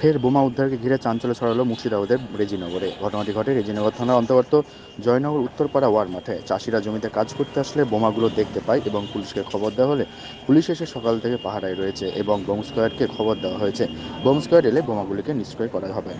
ফের বোমা উদ্ধারকে ঘিরে চাঞ্চল্য ছড়ালো মুর্শিদাবাদের রেজিনগরে। ঘটনাটি ঘটে রেজিনগর থানার অন্তর্গত জয়নগর উত্তরপাড়া ওয়ার মাঠে। চাষিরা জমিতে কাজ করতে আসলে বোমাগুলো দেখতে পায় এবং পুলিশকে খবর দেওয়া হলে পুলিশ এসে সকাল থেকে পাহারায় রয়েছে এবং বোম স্কোয়াডকে খবর দেওয়া হয়েছে। বোম স্কোয়াড এলে বোমাগুলিকে নিষ্ক্রিয় করা হবে।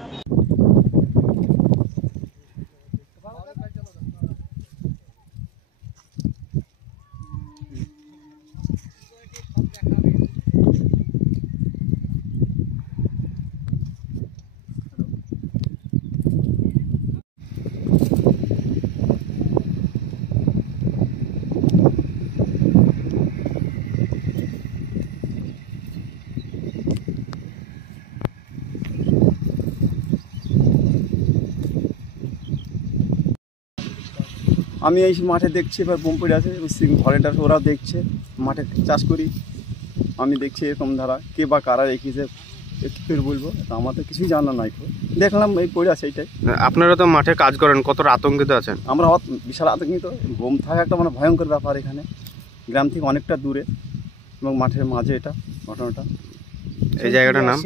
আমি এই মাঠে দেখছি এবার বোম পড়ে আছে, ভলেন্টার ওরাও দেখছে, মাঠে চাষ করি আমি দেখছি এরকম ধারা, কে বা কারা রেখেছে একটু ফের বলবো, আমাদের কিছুই জানা নাই, দেখলাম এই পড়ে আছে এইটাই। আপনারা তো মাঠে কাজ করেন, কতটা আতঙ্কিত আছেন? আমরা বিশাল আতঙ্কিত, বোম থাকা একটা মানে ভয়ঙ্কর ব্যাপার, এখানে গ্রাম থেকে অনেকটা দূরে এবং মাঠের মাঝে এটা ঘটনাটা। এই জায়গাটার নাম?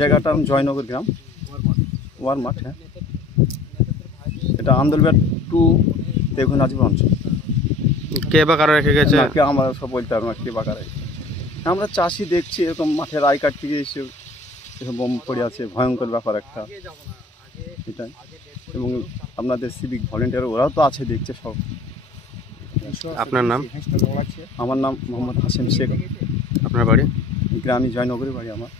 জায়গাটার জয়নগর গ্রাম, ওয়ার মাঠ। হ্যাঁ, এটা আন্দোলন টু দেখুন আজীবন অঞ্চল। কে বা কারা রেখে গেছে? আমরা সব বলতে পারবো না কে বা কারা। আমরা চাষি দেখছি এরকম মাঠের আই কার্ড থেকে এসে এসব বোম পড়ে আছে, ভয়ঙ্কর ব্যাপার একটা এটাই। এবং আপনাদের সিভিক ভলেন্টিয়ার ওরাও তো আছে, দেখছে সব। আপনার নাম? আমার নাম মোহাম্মদ হাসিম শেখ। আপনার বাড়ি? গ্রামে জয়নগরের বাড়ি আমার।